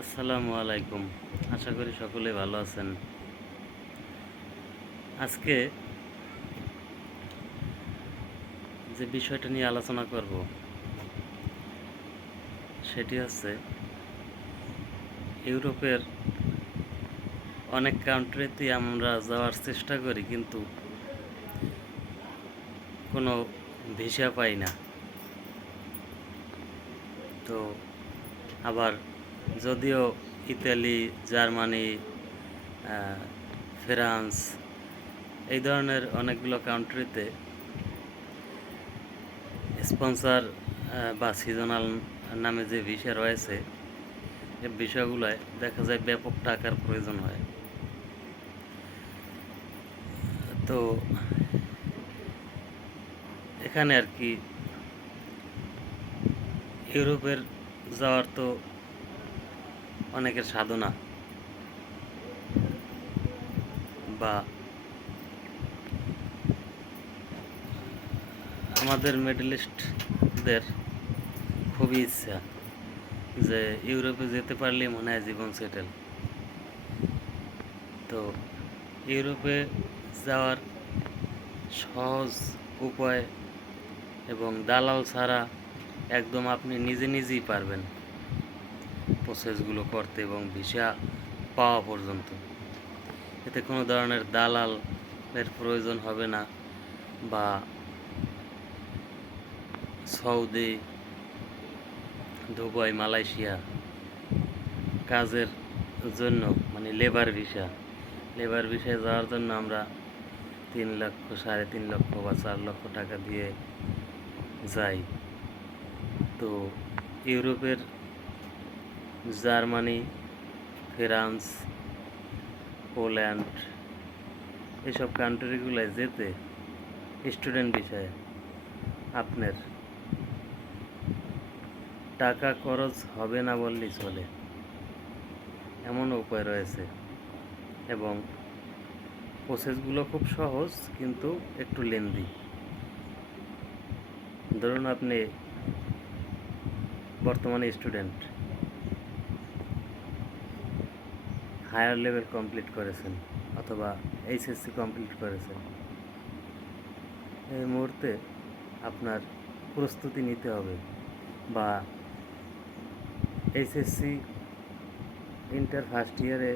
আসসালামু আলাইকুম। আশা করি সকলে ভালো আছেন। আজকে যে বিষয়টা নিয়ে আলোচনা করব সেটি হচ্ছে ইউরোপের অনেক কান্ট্রিতেই আমরা যাওয়ার চেষ্টা করি, কিন্তু কোনো ভিসা পাই না। তো আবার যদিও ইতালি, জার্মানি, ফ্রান্স এই ধরনের অনেকগুলো কান্ট্রিতে স্পন্সর বা সিজনাল নামে যে ভিসা রয়েছে, এই বিষয়গুলোয় দেখা যায় ব্যাপক টাকার প্রয়োজন হয়। তো এখানে আর কি ইউরোপের যাওয়ার তো অনেকের সাধনা, বা আমাদের মিডল ইস্টদের খুবই ইচ্ছা যে ইউরোপে যেতে পারলেই মনে হয় জীবন সেটেল। তো ইউরোপে যাওয়ার সহজ উপায় এবং দালাল ছাড়া একদম আপনি নিজে নিজেই পারবেন প্রসেসগুলো করতে এবং ভিসা পাওয়া পর্যন্ত। এতে কোনো ধরনের দালালের প্রয়োজন হবে না, বা সৌদি, দুবাই, মালয়েশিয়া কাজের জন্য মানে লেবার ভিসায় যাওয়ার জন্য আমরা 3 লক্ষ, 3.5 লক্ষ বা 4 লক্ষ টাকা দিয়ে যাই। তো ইউরোপের জার্মানি, ফ্রান্স, পোল্যান্ড এসব কান্ট্রিগুলোয় যেতে স্টুডেন্ট ভিসায় আপনার টাকা খরচ হবে না বললেই চলে, এমন উপায় রয়েছে। এবং প্রসেসগুলো খুব সহজ কিন্তু একটু লেন্দি। ধরুন আপনি বর্তমানে স্টুডেন্ট, হায়ার লেভেল কমপ্লিট করেছেন অথবা এইচএসসি কমপ্লিট করেছেন। এই মুহূর্তে আপনার প্রস্তুতি নিতে হবে, বা এইচএসসি ইন্টার ফার্স্ট ইয়ারে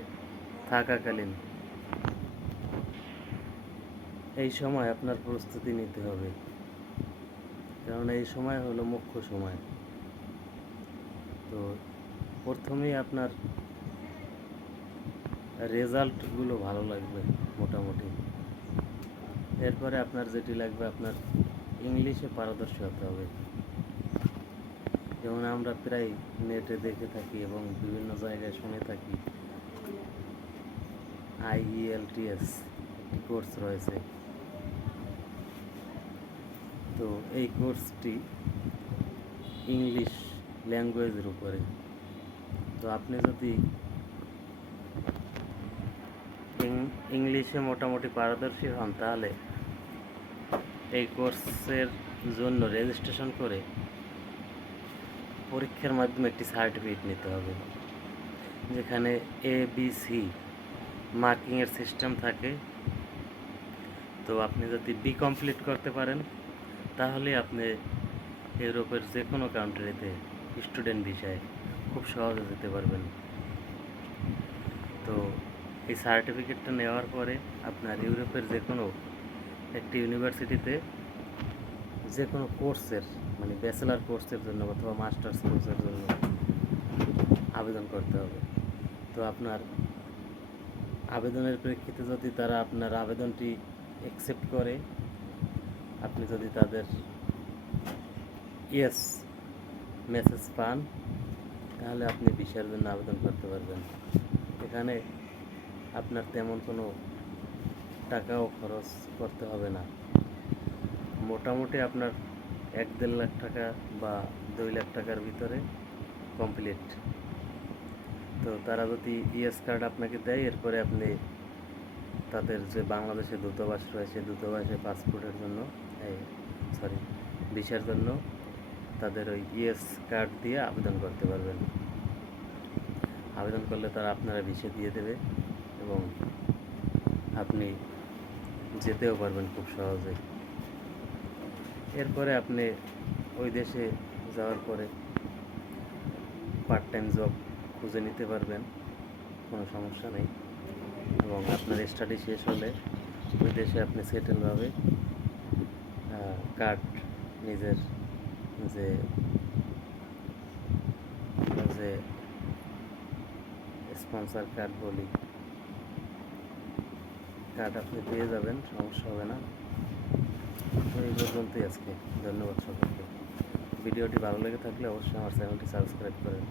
থাকাকালীন এই সময় আপনার প্রস্তুতি নিতে হবে, কারণ এই সময় হলো মুখ্য সময়। তো প্রথমেই আপনার রেজাল্টগুলো ভালো লাগবে মোটামুটি। এরপরে আপনার যেটি লাগবে, আপনার ইংলিশে পারদর্শী হতে হবে। যেমন আমরা প্রায় নেটে দেখে থাকি এবং বিভিন্ন জায়গায় শুনে থাকি, IELTS একটি কোর্স রয়েছে। তো এই কোর্সটি ইংলিশ ল্যাঙ্গুয়েজের উপরে। তো আপনি যদি ইংলিশে মোটামুটি পারদর্শী হন, তাহলে এই কোর্সের জন্য রেজিস্ট্রেশন করে পরীক্ষার মাধ্যমে একটি সার্টিফিকেট নিতে হবে, যেখানে ABC মার্কিংয়ের সিস্টেম থাকে। তো আপনি যদি বি কমপ্লিট করতে পারেন, তাহলে আপনি ইউরোপের যে কোনো কান্ট্রিতে স্টুডেন্ট ভিসায় খুব সহজে যেতে পারবেন। তো এই সার্টিফিকেটটা নেওয়ার পরে আপনার ইউরোপের যে কোনো একটি ইউনিভার্সিটিতে যে কোনো কোর্সের মানে ব্যাচেলার কোর্সের জন্য অথবা মাস্টার্স কোর্সের জন্য আবেদন করতে হবে। তো আপনার আবেদনের প্রেক্ষিতে যদি তারা আপনার আবেদনটি অ্যাকসেপ্ট করে, আপনি যদি তাদের ইয়েস মেসেজ পান, তাহলে আপনি ভিসার জন্য আবেদন করতে পারবেন। এখানে আপনার তেমন কোনো টাকাও খরচ করতে হবে না। মোটামুটি আপনার 1-1.5 লাখ টাকা বা 2 লাখ টাকার ভিতরে কমপ্লিট। তো তারা যদি ইয়েস কার্ড আপনাকে দেয়, এরপরে আপনি তাদের যে বাংলাদেশে দূতাবাস রয়েছে, দূতাবাসে পাসপোর্টের জন্য ভিসার জন্য তাদের ওই ইয়েস কার্ড দিয়ে আবেদন করতে পারবেন। আবেদন করলে তারা আপনারা ভিসা দিয়ে দেবে এবং আপনি যেতেও পারবেন খুব সহজেই। এরপরে আপনি ওই দেশে যাওয়ার পরে পার্ট টাইম জব খুঁজে নিতে পারবেন, কোনো সমস্যা নেই। এবং আপনার স্টাডি শেষ হলে ওই দেশে আপনি সেটেলভাবে কার্ড, নিজের যে আমরা যে স্পন্সর কার্ড বলি, কার্ড আপনি পেয়ে যাবেন, সমস্যা হবে না। তো এই পর্যন্তই আজকে। ধন্যবাদ সকলকে। ভিডিওটি ভালো লেগে থাকলে অবশ্যই আমার চ্যানেলটি সাবস্ক্রাইব করেন।